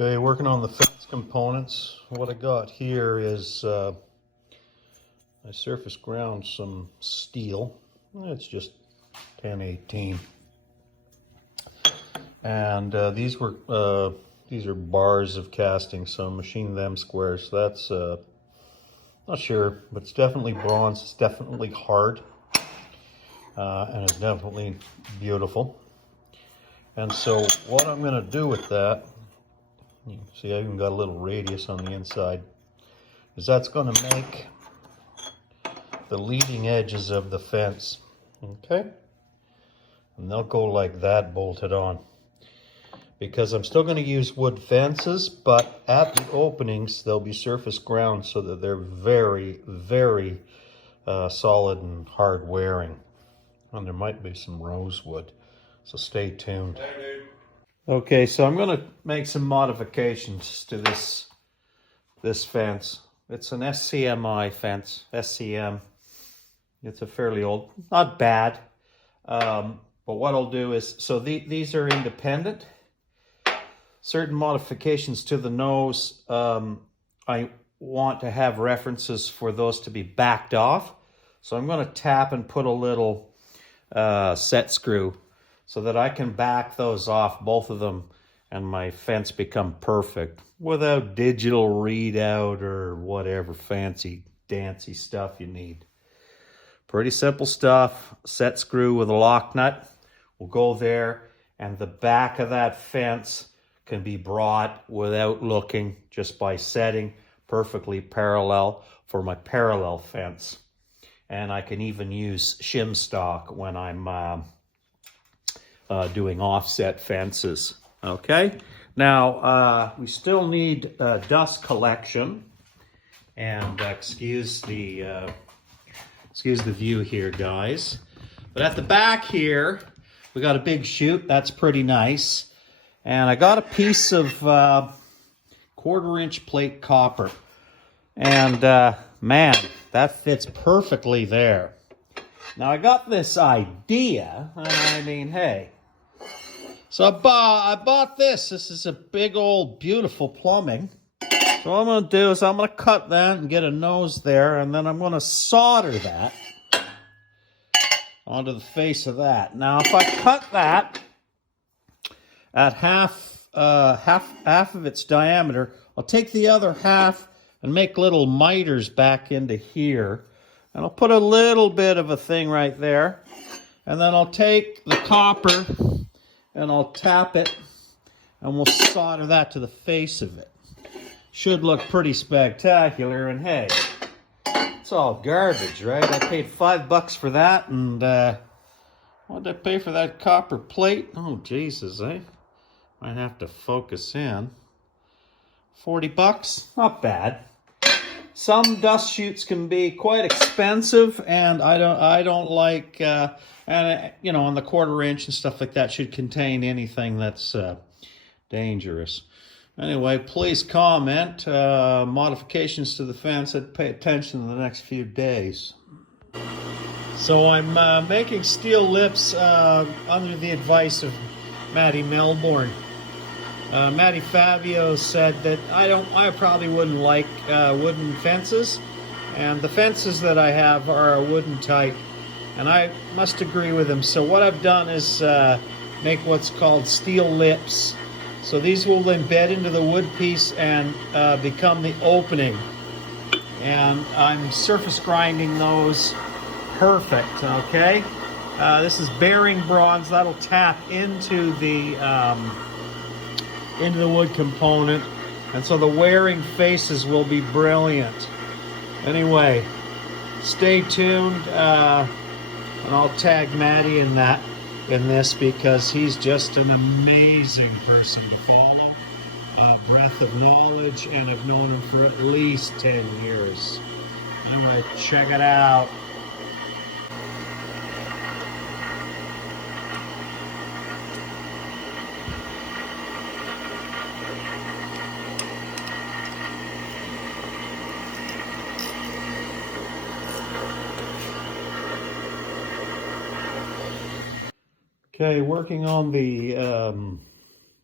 Okay, working on the fence components. What I got here is I surface ground some steel. It's just 1018, and these are bars of casting, so I machined them squares. So that's not sure, but it's definitely bronze. It's definitely hard, and it's definitely beautiful. And so what I'm going to do with that, you can see I even got a little radius on the inside, is that's going to make the leading edges of the fence. Okay? And they'll go like that, bolted on. Because I'm still going to use wood fences, but at the openings they'll be surface ground so that they're very, very solid and hard wearing. And there might be some rosewood, so stay tuned. Okay, so I'm going to make some modifications to this fence. It's an SCMI fence, SCM. It's a fairly old, not bad. But what I'll do is, so these are independent. Certain modifications to the nose, I want to have references for those to be backed off. So I'm going to tap and put a little set screw so that I can back those off, both of them, and my fence become perfect without digital readout or whatever fancy dancy stuff you need. Pretty simple stuff. Set screw with a lock nut will go there, and the back of that fence can be brought without looking, just by setting perfectly parallel for my parallel fence. And I can even use shim stock when I'm doing offset fences. Okay, now we still need dust collection, and excuse the view here, guys. But at the back here, we got a big chute. That's pretty nice. And I got a piece of 1/4-inch plate copper. And man, that fits perfectly there. Now I got this idea, and I mean, hey. So I bought this. This is a big old beautiful plumbing. So what I'm going to do is I'm going to cut that and get a nose there, and then I'm going to solder that onto the face of that. Now if I cut that at half of its diameter, I'll take the other half and make little miters back into here, and I'll put a little bit of a thing right there, and then I'll take the copper and I'll tap it, and we'll solder that to the face of it. Should look pretty spectacular, and hey, it's all garbage, right? I paid $5 for that, and what did I pay for that copper plate? Oh, Jesus, eh? Might have to focus in. $40, not bad. Some dust chutes can be quite expensive, and I don't like, and you know, on the 1/4-inch and stuff like that should contain anything that's dangerous. Anyway, please comment modifications to the fence. I'd pay attention in the next few days. So I'm making steel lips under the advice of Matty Melbourne. Matty Fabio said that I probably wouldn't like wooden fences, and the fences that I have are a wooden type, and I must agree with him. So what I've done is make what's called steel lips. So these will embed into the wood piece and become the opening, and I'm surface grinding those perfect. Okay, this is bearing bronze that'll tap into the wood component, and so the wearing faces will be brilliant. Anyway, stay tuned, and I'll tag Matty in this because he's just an amazing person to follow, breadth of knowledge, and I've known him for at least 10 years. Anyway, check it out. Okay, working on the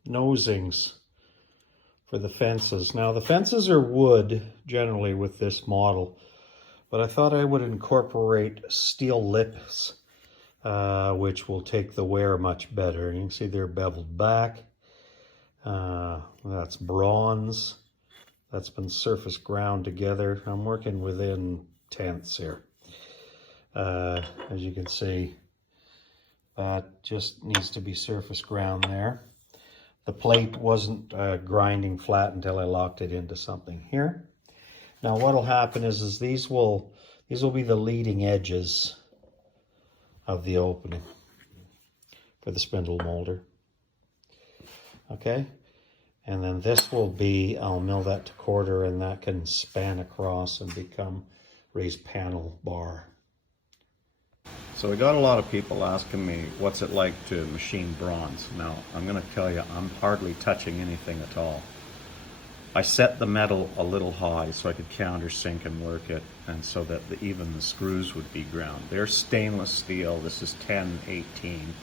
nosings. for the fences. Now the fences are wood generally with this model, but I thought I would incorporate steel lips, which will take the wear much better. You can see they're beveled back. That's bronze. That's been surface ground together. I'm working within tenths here. As you can see, that just needs to be surface ground there. The plate wasn't grinding flat until I locked it into something here. Now what'll happen is these will be the leading edges of the opening for the spindle molder. Okay, and then this will be, I'll mill that to quarter, and that can span across and become raised panel bar. So we got a lot of people asking me what's it like to machine bronze. Now I'm going to tell you, I'm hardly touching anything at all. I set the metal a little high so I could countersink and work it, and so that even the screws would be ground. They're stainless steel. This is 1018.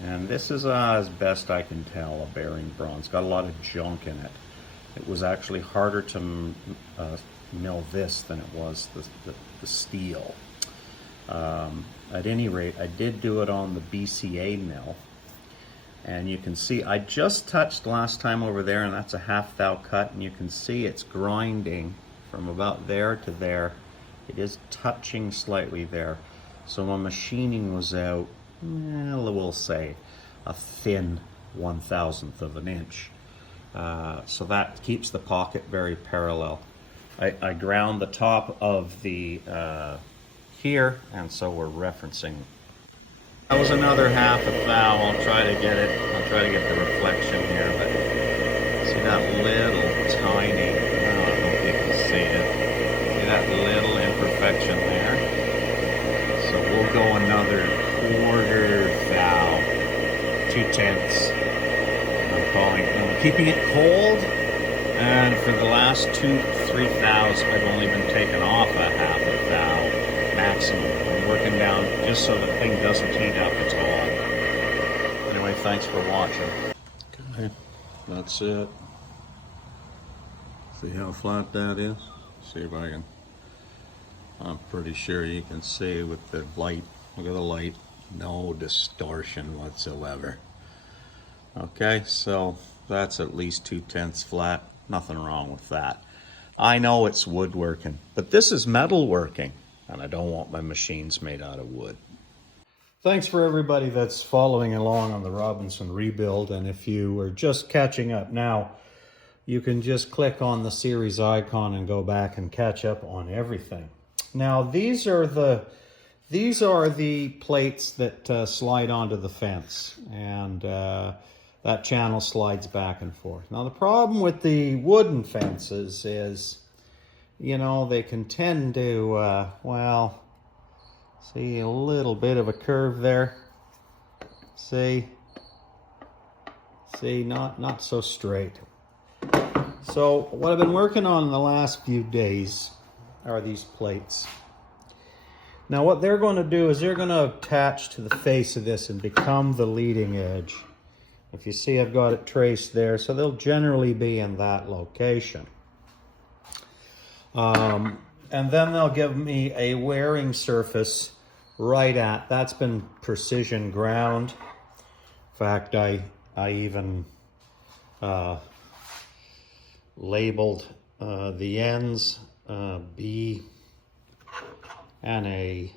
And this is, as best I can tell, a bearing bronze. Got a lot of junk in it. It was actually harder to mill this than it was the steel. At any rate, I did do it on the BCA mill. And you can see, I just touched last time over there, and that's a half thou cut. And you can see it's grinding from about there to there. It is touching slightly there. So my machining was out, we'll say a thin 1/1000th of an inch. So that keeps the pocket very parallel. I ground the top of the here, and so we're referencing. That was another half a thou. I'll try to get it. I'll try to get the reflection here, but see that little tiny, I don't know if you can see it. See that little imperfection there? So we'll go another quarter thou, 2/10. I'm keeping it cold, and for the last 2-3 thous, I've only been taking off a half a thou maximum. I'm working down just so the thing doesn't heat up at all. Anyway, thanks for watching. Okay, that's it. See how flat that is? See if I can. I'm pretty sure you can see with the light. Look at the light. No distortion whatsoever. Okay, so that's at least 2/10 flat. Nothing wrong with that. I know it's woodworking, but this is metalworking, and I don't want my machines made out of wood. Thanks for everybody that's following along on the Robinson rebuild, and if you are just catching up now, you can just click on the series icon and go back and catch up on everything. Now these are the plates that slide onto the fence, and that channel slides back and forth. Now the problem with the wooden fences is, you know, they can tend to, well, see a little bit of a curve there. See, not so straight. So what I've been working on in the last few days are these plates. Now what they're going to do is they're going to attach to the face of this and become the leading edge. If you see, I've got it traced there, so they'll generally be in that location. And then they'll give me a wearing surface right at, that's been precision ground. In fact, I even labeled the ends B and A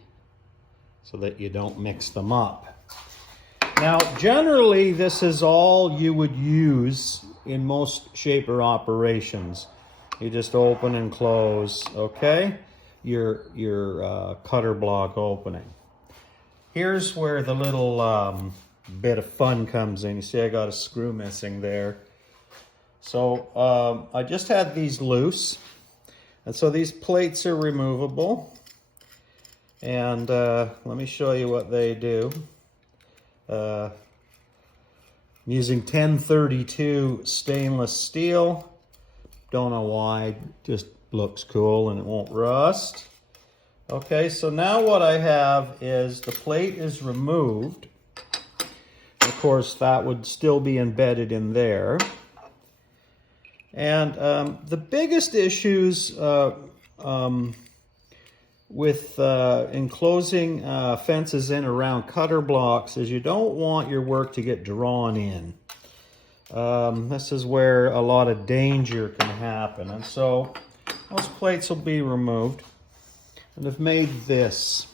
so that you don't mix them up. Now, generally, this is all you would use in most shaper operations. You just open and close, okay? Your cutter block opening. Here's where the little bit of fun comes in. You see I got a screw missing there. So I just had these loose. And so these plates are removable. And let me show you what they do. I'm using 1032 stainless steel. Don't know why, just looks cool and it won't rust. Okay, so now what I have is the plate is removed. Of course, that would still be embedded in there. And the biggest issues with enclosing fences in around cutter blocks is you don't want your work to get drawn in. This is where a lot of danger can happen. And so those plates will be removed. And I've made this.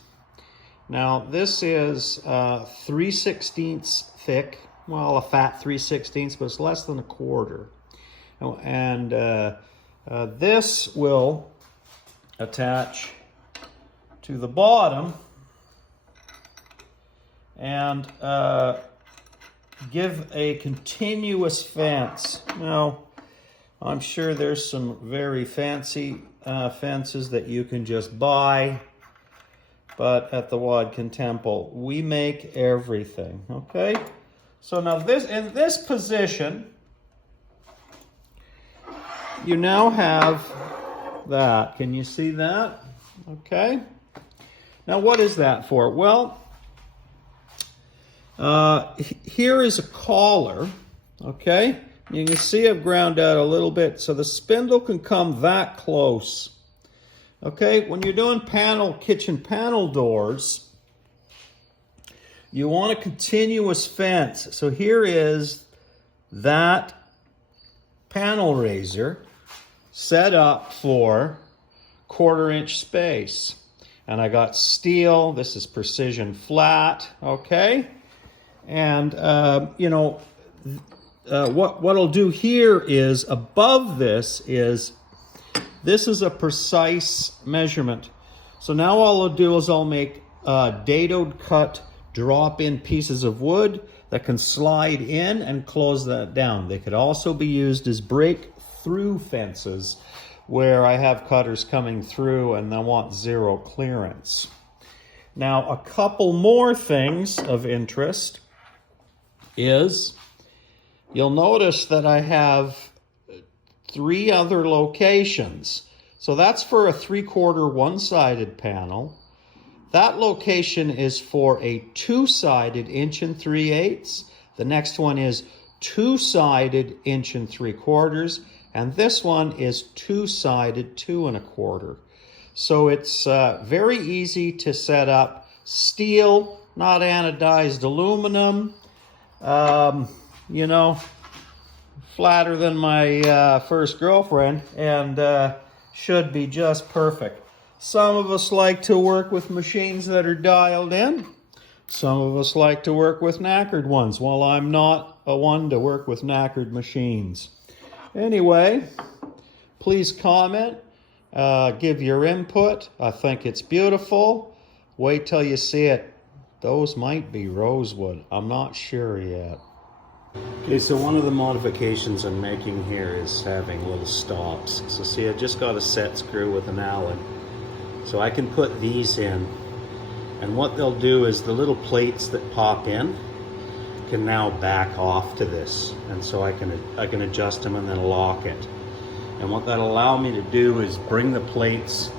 Now this is 3/16 thick. Well, a fat 3/16, but it's less than a quarter. And this will attach to the bottom and give a continuous fence. Now, I'm sure there's some very fancy fences that you can just buy, but at the Wadkin Temple, we make everything, okay? So now in this position, you now have that. Can you see that? Okay. Now what is that for? Well, here is a collar, okay? You can see I've ground out a little bit so the spindle can come that close. Okay, when you're doing kitchen panel doors, you want a continuous fence. So here is that panel raiser set up for 1/4 inch space. And I got steel. This is precision flat, okay? And, what I'll do here is above this is a precise measurement. So now all I'll do is I'll make dadoed cut drop-in pieces of wood that can slide in and close that down. They could also be used as break-through fences where I have cutters coming through and I want zero clearance. Now, a couple more things of interest is you'll notice that I have 3 other locations. So that's for a 3/4 one-sided panel. That location is for a 2-sided 1 3/8. The next one is 2-sided 1 3/4. And this one is 2-sided 2 1/4. So it's very easy to set up. Steel, not anodized aluminum. Flatter than my first girlfriend, and should be just perfect. Some of us like to work with machines that are dialed in. Some of us like to work with knackered ones. Well, I'm not a one to work with knackered machines. Anyway, please comment, give your input. I think it's beautiful. Wait till you see it. Those might be rosewood. I'm not sure yet. Okay, so one of the modifications I'm making here is having little stops. So see, I just got a set screw with an Allen. So I can put these in. And what they'll do is the little plates that pop in can now back off to this. And so I can adjust them and then lock it. And what that'll allow me to do is bring the plates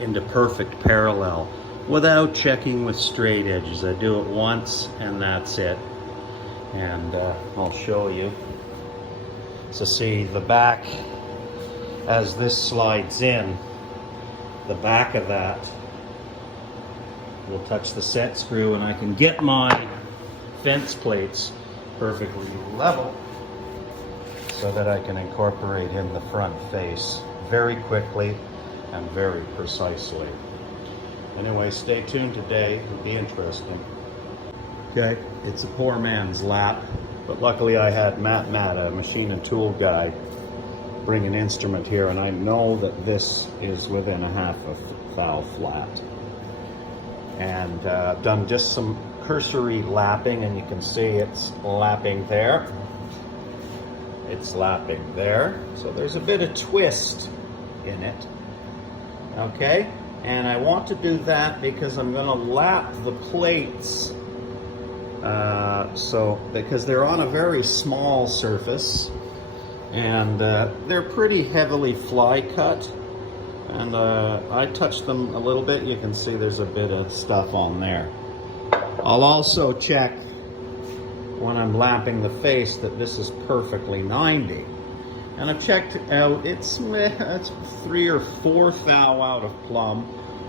into perfect parallel without checking with straight edges. I do it once and that's it. And I'll show you. So see, the back, as this slides in, the back of that will touch the set screw and I can get my fence plates perfectly level so that I can incorporate in the front face very quickly and very precisely. Anyway, stay tuned today. It'll be interesting. Okay, it's a poor man's lap, but luckily I had Matt, a machine and tool guy, bring an instrument here, and I know that this is within a 1/2 thou flat. And I've done just some cursory lapping, and you can see it's lapping there. It's lapping there. So there's a bit of twist in it. Okay, and I want to do that because I'm going to lap the plates. Because they're on a very small surface, and they're pretty heavily fly cut, and I touched them a little bit. You can see there's a bit of stuff on there. I'll also check when I'm lapping the face that this is perfectly 90, And I've checked out, it's 3 or 4 thou out of plumb,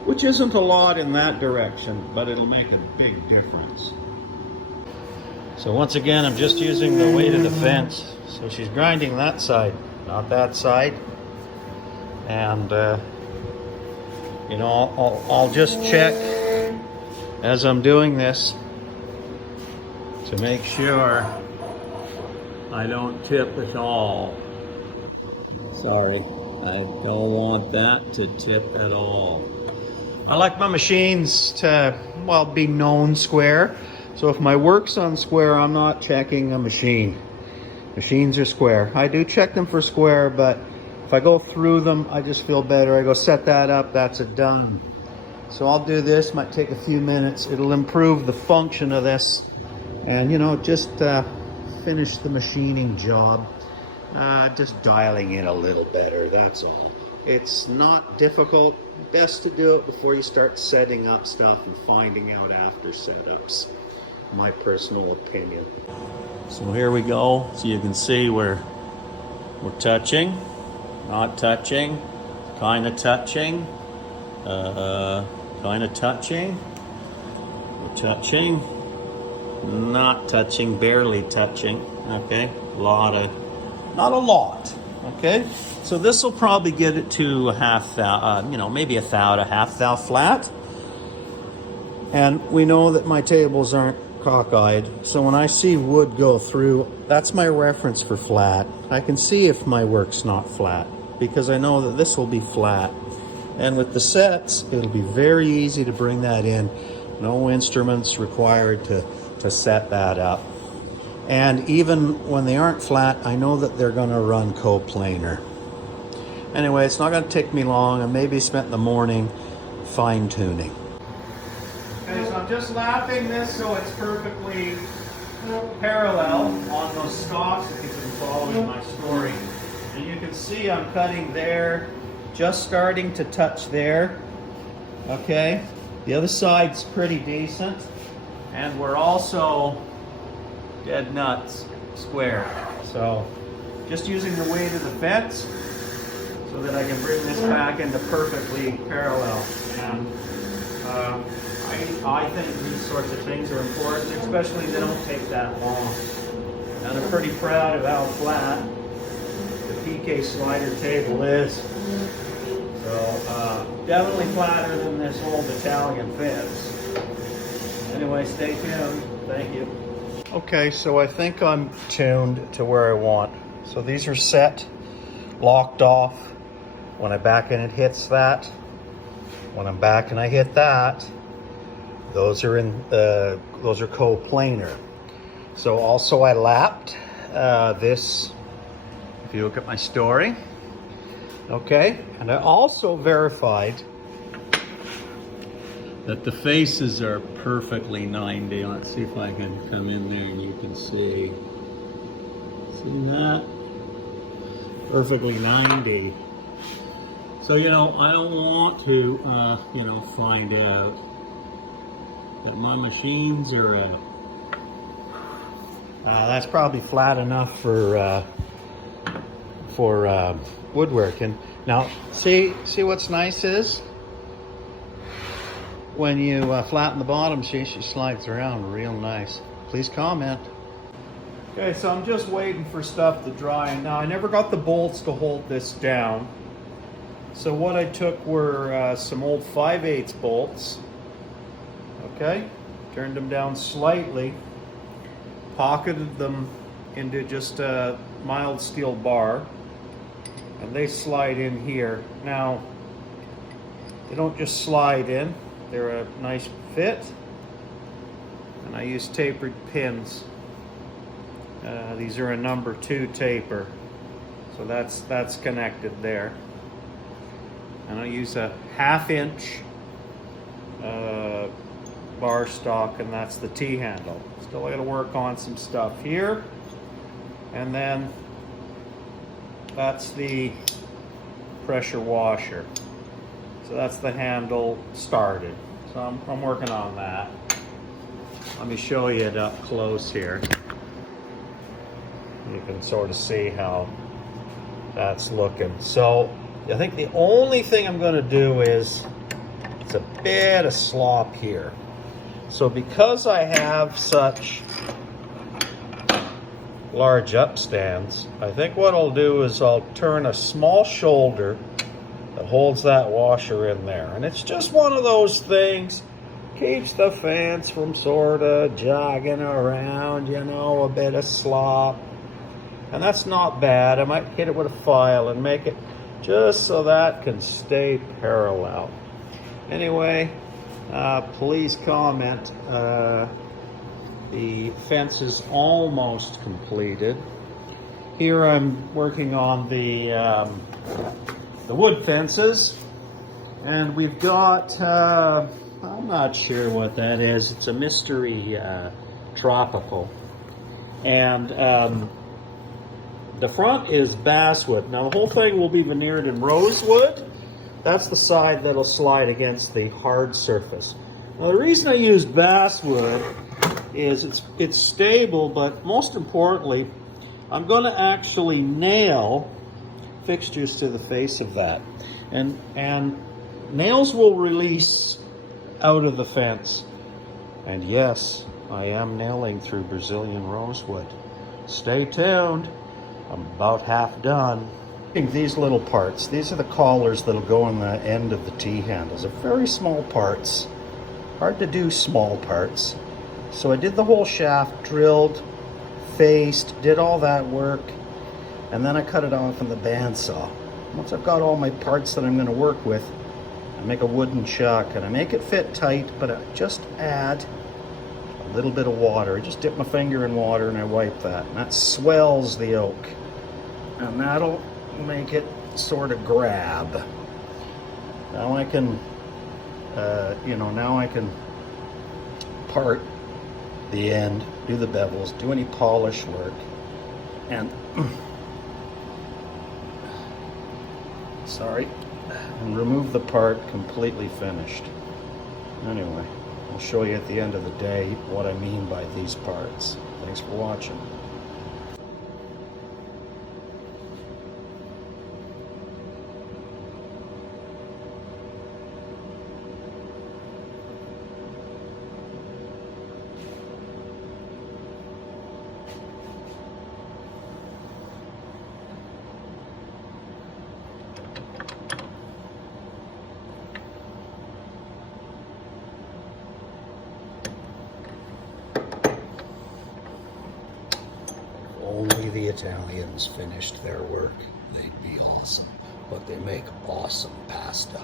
which isn't a lot in that direction, but it'll make a big difference. So once again, I'm just using the weight of the fence. So she's grinding that side, not that side. And, you know, I'll just check as I'm doing this to make sure I don't tip at all. Sorry, I don't want that to tip at all. I like my machines to, well, be known square. So if my work's on square, I'm not checking a machine. Machines are square. I do check them for square, but if I go through them, I just feel better. I go set that up, that's it done. So I'll do this, might take a few minutes. It'll improve the function of this and, you know, just finish the machining job. Just dialing in a little better, that's all. It's not difficult. Best to do it before you start setting up stuff and finding out after setups. My personal opinion. So here we go. So you can see we're touching, not touching, kind of touching, kind of touching, we're touching, not touching, barely touching. Okay, not a lot. Okay, so this will probably get it to a half thou, you know, maybe a thou to half thou flat. And we know that my tables aren't cockeyed, so when I see wood go through, that's my reference for flat. I can see if my work's not flat because I know that this will be flat. And with the sets, it'll be very easy to bring that in. No instruments required to set that up. And even when they aren't flat, I know that they're going to run coplanar. Anyway, it's not going to take me long. I maybe spent the morning fine-tuning. Okay, so I'm just lapping this so it's perfectly parallel on those stalks, if you've been following my story. And you can see I'm cutting there, just starting to touch there. Okay, the other side's pretty decent. And we're also dead nuts square. So just using the weight of the fence so that I can bring this back into perfectly parallel. And I think these sorts of things are important, especially they don't take that long. And I'm pretty proud of how flat the PK slider table is. So definitely flatter than this old Italian fence. Anyway, stay tuned. Thank you. Okay, so I think I'm tuned to where I want. So these are set, locked off. When I back and it hits that. When I'm back and I hit that, those are coplanar. So also I lapped this, if you look at my story. Okay, and I also verified that the faces are perfectly 90. Let's see if I can come in there and you can see. See that? Perfectly 90. So, you know, I don't want to, you know, find out that my machines are, that's probably flat enough for woodworking. Now, see what's nice is when you flatten the bottom, she slides around real nice. Please comment. Okay, so I'm just waiting for stuff to dry. Now, I never got the bolts to hold this down. So what I took were some old 5/8 bolts. Okay, turned them down slightly, pocketed them into just a mild steel bar, and they slide in here. Now, they don't just slide in, they're a nice fit, and I use tapered pins. These are a number 2 taper, so that's connected there. And I use a 1/2 inch bar stock, and that's the T-handle. Still got to work on some stuff here. And then that's the pressure washer. So that's the handle started. So I'm working on that. Let me show you it up close here. You can sort of see how that's looking. So I think the only thing I'm going to do is, it's a bit of slop here. So because I have such large upstands, I think what I'll do is I'll turn a small shoulder that holds that washer in there. And it's just one of those things, keeps the fence from sort of jogging around, you know, a bit of slop. And that's not bad. I might hit it with a file and make it just so that can stay parallel. Anyway, please comment. The fence is almost completed. Here I'm working on the wood fences, and we've got, I'm not sure what that is. It's a mystery tropical. And the front is basswood. Now the whole thing will be veneered in rosewood. That's the side that'll slide against the hard surface. Now the reason I use basswood is it's stable, but most importantly, I'm going to actually nail fixtures to the face of that. And nails will release out of the fence. And yes, I am nailing through Brazilian rosewood. Stay tuned. I'm about half done. These little parts, these are the collars that'll go on the end of the T-handles. They're very small parts. Hard to do small parts. So I did the whole shaft, drilled, faced, did all that work, and then I cut it off on the bandsaw. Once I've got all my parts that I'm going to work with, I make a wooden chuck, and I make it fit tight, but I just add a little bit of water. I just dip my finger in water and I wipe that, and that swells the oak. And that'll make it sort of grab. Now I can, now I can part the end, do the bevels, do any polish work, and and remove the part completely finished. Anyway, I'll show you at the end of the day what I mean by these parts. Thanks for watching. Only the Italians finished their work, they'd be awesome. But they make awesome pasta.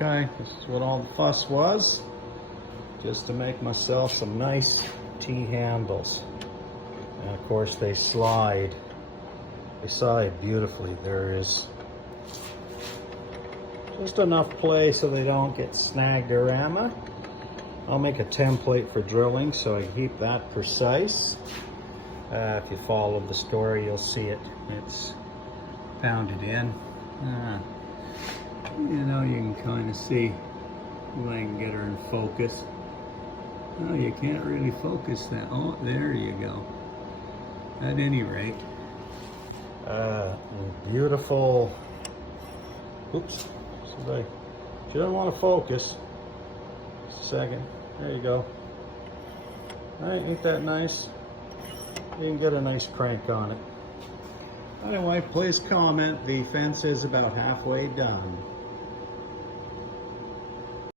Okay, this is what all the fuss was, just to make myself some nice T-handles. And of course they slide beautifully. There is Just enough play so they don't get snagged around. I'll make a template for drilling so I can keep that precise. If you follow the story, you'll see it. It's pounded in. You know, you can kind of see if I can get her in focus. Oh, you can't really focus that. Oh, there you go. At any rate, beautiful. Oops. She doesn't want to focus. Just a second. There you go. All right, ain't that nice? You can get a nice crank on it. Anyway, please comment. The fence is about halfway done.